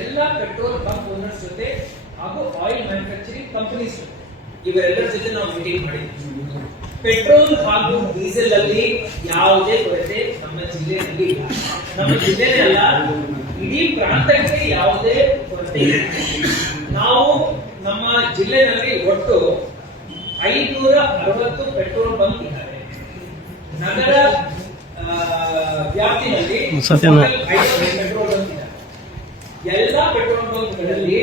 ಎಲ್ಲ petrol bunk owners ಜೊತೆ ಹಾಗೂ ಆಯಿಲ್ ಮ್ಯಾನುಫ್ಯಾಕ್ಚರಿಂಗ್ ಕಂಪನೀಸ್ ಜೊತೆ ಇವರೆಲ್ಲರ ಜೊತೆ ನಾವು ಮೀಟಿಂಗ್ ಮಾಡಿದ್ವಿ. ಪೆಟ್ರೋಲ್ ಹಾಗೂ ಡೀಸೆಲ್ ಅಲ್ಲಿ ಯಾವುದೇ ಕೊರತೆ ನಮ್ಮ ಜಿಲ್ಲೆಯಲ್ಲಿ ಇಲ್ಲ. ನಮ್ಮ ಜಿಲ್ಲೆನೇ ಅಲ್ಲ, ಇಡೀ ಪ್ರಾಂತಕ್ಕೆ ಯಾವುದೇ ಕೊರತೆ ಇಲ್ಲ. ನಾವು ನಮ್ಮ ಜಿಲ್ಲೆಯಲ್ಲಿ ಒಟ್ಟು 560 ಪೆಟ್ರೋಲ್ ಬಂಕ್ ಇದ್ದಾರೆ. ನಗರ ವ್ಯಾಪ್ತಿನಲ್ಲಿ 5 ಪೆಟ್ರೋಲ್ ಬಂಕ್ ಇದ್ದಾರೆ. ಎಲ್ಲ ಪೆಟ್ರೋಲ್ ಬಂಕ್ಗಳಲ್ಲಿ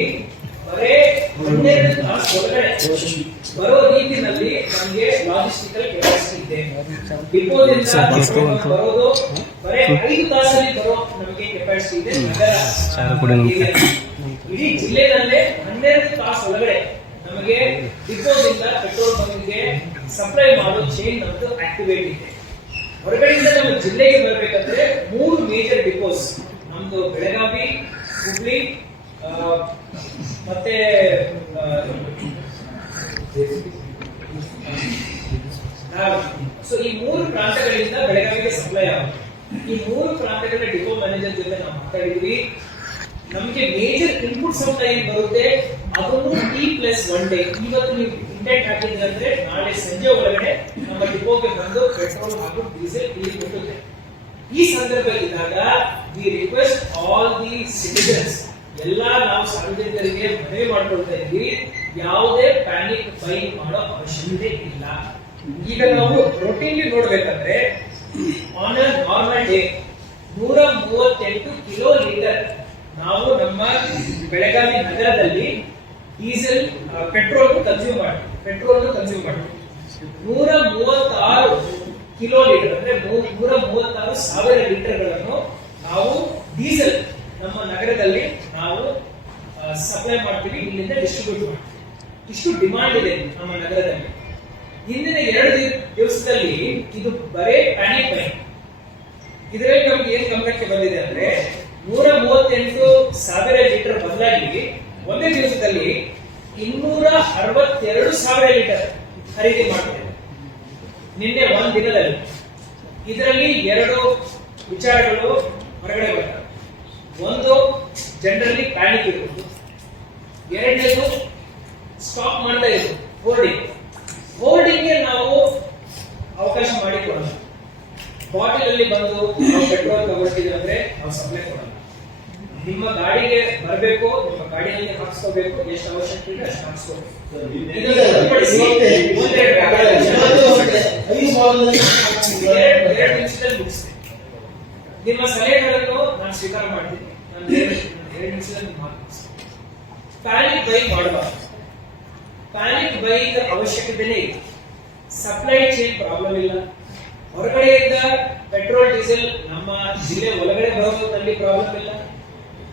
ಬರೇ 12 ತಾಸು ಒಳಗಡೆ ಬರೋ ರೀತಿಯಲ್ಲಿ ನಮಗೆ ಲಾಜಿಸ್ಟಿಕಲ್ ಕೆಪಾಸಿಟಿ ಇದೆ. ಡಿಪೋದಿಂದ ಬರೋದು ಬರೇ 5 ತಾಸಲ್ಲಿ ಬರೋ ನಮಗೆ ಕೆಪಾಸಿಟಿ ಇದೆ. ಇಡೀ ಜಿಲ್ಲೆಯಲ್ಲೇ 12 ತಾಸು ಒಳಗಡೆ ನಮಗೆ ಡಿಪೋದಿಂದ ಪೆಟ್ರೋಲ್ ಬಂಕ್ಗೆ ಸಪ್ಲೈ ಮಾಡೋ ಚೈನ್ ನಮ್ದು ಆಕ್ಟಿವೇಟ್ ಇದೆ. ಹೊರಗಡೆಯಿಂದ ನಮ್ಮ ಜಿಲ್ಲೆಗೆ ಬರಬೇಕಂದ್ರೆ 3 ಮೇಜರ್ ಡಿಪೋಸ್ ನಮ್ದು ಬೆಳಗಾವಿ, ಹುಬ್ಳಿ ಮತ್ತೆ ಸೊ ಈ 3 ಪ್ರಾಂತಗಳಿಂದ ಬೆಳಗಾವಿಗೆ ಸಪ್ಲೈ ಆಗುತ್ತೆ. ಈ 3 ಪ್ರಾಂತಗಳ ಡಿಪೋ ಮ್ಯಾನೇಜರ್ ಜೊತೆ ನಾವು ಮಾತಾಡಿದ್ವಿ. ನಮಗೆ ಮೇಜರ್ ಇನ್ಪುಟ್ ಸಪ್ಲೈ ಬರುತ್ತೆ, ಅದನ್ನು T+1 ಡೇ. ಇವತ್ತು ನೀವು ಇಂಟೆಂಟ್ ಹಾಕಿದ್ರೆ ನಾಳೆ ಸಂಜೆ ಒಳಗಡೆ ನಮ್ಮ ಡಿಪೋಗೆ ಬಂದು ಪೆಟ್ರೋಲ್ ಹಾಗೂ ಡೀಸೆಲ್ ಇಲ್ಲಿ ಕೊಡುತ್ತೆ. ಈ ಸಂದರ್ಭದಲ್ಲಿದ್ದಾಗ we request all the citizens, ಎಲ್ಲ ನಾವು ಸಾರ್ವಜನಿಕರಿಗೆ ಮನವಿ ಮಾಡ್ಕೊಳ್ತಾ ಇದ್ವಿ, ಯಾವುದೇ ಪ್ಯಾನಿಕ್ ಬೈ ಮಾಡೋ ಅವಶ್ಯಕತೆ ಇಲ್ಲ. ಈಗ ನಾವು ರೊಟೀನ್ಲಿ ನೋಡ್ಬೇಕಂದ್ರೆ on a normal day 138 kilo litre ನಾವು ನಮ್ಮ ಬೆಳಗಾವಿ ನಗರದಲ್ಲಿ ಡೀಸೆಲ್ ಪೆಟ್ರೋಲ್ ಕನ್ಸ್ಯೂಮ್ ಮಾಡ್ತೀವಿ. 136 ಕಿಲೋ ಲೀಟರ್ ಅಂದ್ರೆ 136 ಸಾವಿರ ಲೀಟರ್ಗಳನ್ನು ನಾವು ಡೀಸೆಲ್ ನಮ್ಮ ನಗರದಲ್ಲಿ ನಾವು ಸಪ್ಲೈ ಮಾಡ್ತೀವಿ, ಇಲ್ಲಿಂದ ಡಿಸ್ಟ್ರಿಬ್ಯೂಟ್ ಮಾಡ್ತೀವಿ. ಇಷ್ಟು ಡಿಮಾಂಡ್ ಇದೆ ನಮ್ಮ ನಗರದಲ್ಲಿ. ಹಿಂದಿನ 2 ದಿವಸದಲ್ಲಿ ಇದು ಬರೇ ಪ್ಯಾನಿಕ್ ಬೈ. ಇದರಲ್ಲಿ ನಮ್ಗೆ ಏನ್ ಗಮನಕ್ಕೆ ಬಂದಿದೆ ಅಂದ್ರೆ 138 ಸಾವಿರ ಲೀಟರ್ ಬದಲಾಗಿ ಒಂದೇ ದಿವಸದಲ್ಲಿ 262 ಸಾವಿರ ಲೀಟರ್ ಖರೀದಿ ಮಾಡ್ತೇವೆ ನಿನ್ನೆ ಒಂದು ದಿನದಲ್ಲಿ. ಇದರಲ್ಲಿ 2 ವಿಚಾರಗಳು ಹೊರಗಡೆ ಬರ್ತವೆ. ಒಂದು, ಜನರಲ್ಲಿ ಪ್ಯಾನಿಕ್ ಇರುವುದು. ಎರಡನೇದು, ಸ್ಟಾಕ್ ಮಾಡ್ತಾ ಇರೋದು ಹೋರ್ಡಿಂಗ್ಗೆ ನಾವು ಅವಕಾಶ ಮಾಡಿಕೊಡೋಣ. ಬಾಟಲ್ ಅಲ್ಲಿ ಬಂದು ನಾವು ಪೆಟ್ರೋಲ್ ತಗೊಳ್ತೀವಿ ಅಂದ್ರೆ ನಾವು ಸಪ್ಲೈ ಕೊಡೋಣ. ನಿಮ್ಮ ಗಾಡಿಗೆ ಬರಬೇಕು, ನಿಮ್ಮ ಗಾಡಿಯಲ್ಲಿ ಹಾಕ್ಸ್ಕೋಬೇಕು, ಎಷ್ಟು ಅವಶ್ಯಕತೆ ಇದೆ ಅಷ್ಟು ಹಾಕ್ಸ್ಕೋಬೇಕು. ನಿಮ್ಮ ಸಲಹೆಗಳನ್ನು ನಾನು ಸ್ವೀಕಾರ ಮಾಡ್ತೀನಿ. ನಾನು 2 ನಿಮಿಷದಲ್ಲಿ ಮಾತನಾಡ್ತೀನಿ. ಪ್ಯಾನಿಕ್ ಬೈ ಮಾಡಬಾರ್ದು. ಪ್ಯಾನಿಕ್ ಬೈ ಅವಶ್ಯಕತೆನೇ ಇಲ್ಲ. ಸಪ್ಲೈ ಚೈನ್ ಪ್ರಾಬ್ಲಮ್ ಇಲ್ಲ. ಹೊರಗಡೆಯಿಂದ ಪೆಟ್ರೋಲ್ ಡೀಸೆಲ್ ನಮ್ಮ ಜಿಲ್ಲೆ ಒಳಗಡೆ ಬರೋದ್ರಲ್ಲಿ ಪ್ರಾಬ್ಲಮ್ ಇಲ್ಲ.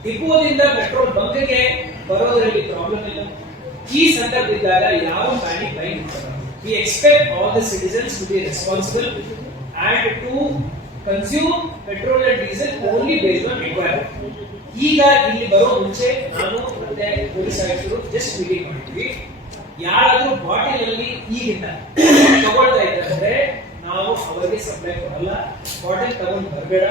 ಡಿಪೋದಿಂದ ಪೆಟ್ರೋಲ್ ಬಂಕ್ಗೆ ಬರೋದ್ರಲ್ಲಿ ಪ್ರಾಬ್ಲಮ್ ಇಲ್ಲ. ಈ ಸಂದರ್ಭದಿದ್ದಾಗ ಯಾವ ಪ್ಯಾನಿಕ್ ಬೈ ಮಾಡಬಾರದು. We expect all the citizens to be responsible and to consume petrol and diesel only based on requirement. ಈಗ ಇಲ್ಲಿ ಬರೋ ಮುಂಚೆ ನಾನು ಮತ್ತೆ ಪೊಲೀಸ್ ಆಯುಕ್ತರು ಜಸ್ಟ್ ಮೀಟಿಂಗ್ ಮಾಡಿದ್ವಿ. ಯಾರಾದ್ರೂ ಬಾಟಲ್ ಅಲ್ಲಿ ಈಗಿಂದ ತಗೊಳ್ತಾ ಇದ್ದಾರೆ ನಾವು ಅವರಿಗೆ ಸಪ್ಲೈ ಕೊಡಲ್ಲ. ಬಾಟಲ್ ತಗೊಂಡು ಬರಬೇಡ.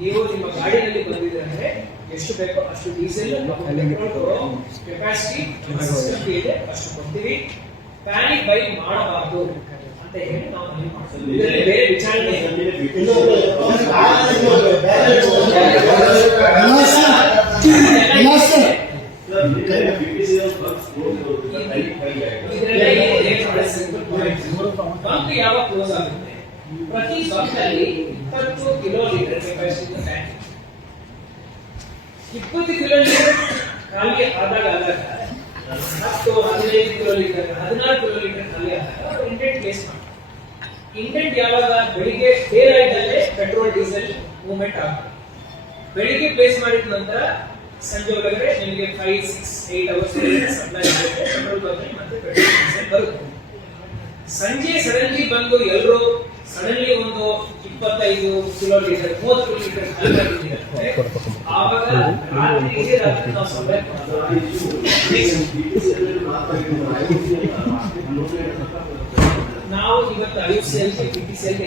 ನೀವು ನಿಮ್ಮ ಗಾಡಿಯಲ್ಲಿ ಬಂದಿದ್ರೆ ಅಂದ್ರೆ ಎಷ್ಟು ಬೇಕೋ ಅಷ್ಟು ಡೀಸೆಲ್ ಪೆಟ್ರೋಲ್ ಕೊಡೋ ಕೆಪಾಸಿಟಿ ಸಿಸ್ಟಮ್ ಇದೆ, ಅಷ್ಟು ಕೊಡ್ತೀವಿ. ಪ್ಯಾನಿಕ್ ಬೈ ಮಾಡಬಾರ್ದು ಅಂತ ಹೇಳಿ ನಾವು ಮನವಿ ಮಾಡ್ತೀವಿ. ಇದರಲ್ಲಿ ಬೇರೆ ವಿಚಾರಣೆ ಬಂಕ್ ಯಾವಾಗ ಕ್ಲೋಸ್ ಆಗುತ್ತೆ, ಪ್ರತಿ ಬಂಕ್ ಅಲ್ಲಿ 20 kilo litre capacity tank. 20 kilo litre ಖಾಲಿ ಆದಾಗ 10, 15 ಕಿಲೋ ಲೀಟರ್, 16 ಕಿಲೋ ಲೀಟರ್ ಖಾಲಿ ಆದಾಗ ಇಂಡೆಂಟ್ ಪ್ಲೇಸ್ ಮಾಡಿ. ಇಂಡೆಂಟ್ ಯಾವಾಗ ಬೆಳಿಗ್ಗೆ ಡೇ ಲೈಟ್ ಅಲ್ಲೇ ಪೆಟ್ರೋಲ್ ಡೀಸೆಲ್ ಮೂವ್ಮೆಂಟ್ ಆಗುತ್ತೆ. ಬೆಳಿಗ್ಗೆ ಪ್ಲೇಸ್ ಮಾಡಿದ ನಂತರ ಸಂಜೆ ಒಳಗಡೆ ನಿಮಗೆ 5, 6, 8 ಅವರ್ಸ್ ಸಪ್ಲೈ ಆಗುತ್ತೆ. ಪೆಟ್ರೋಲ್ ಬಂಕ್ ಮತ್ತೆ ಪೆಟ್ರೋಲ್ ಡೀಸೆಲ್ ಬರುತ್ತೆ. ಸಂಜೆ ಸಡನ್ಲಿ ಬಂದು ಎಲ್ಲರೂ ಸಡನ್ಲಿ ಒಂದು 25 ಕಿಲೋ ಲೀಟರ್, 30 ಕಿಲೋ ಲೀಟರ್ ಖಾಲಿ ಆಗಿರುತ್ತೆ. ಆವಾಗ ರಾತ್ರಿ ನಾವು ಸಪ್ಲೈ ನಾವು ಇವತ್ತು 5 ಸೇಲ್ 50 ಸೇಲ್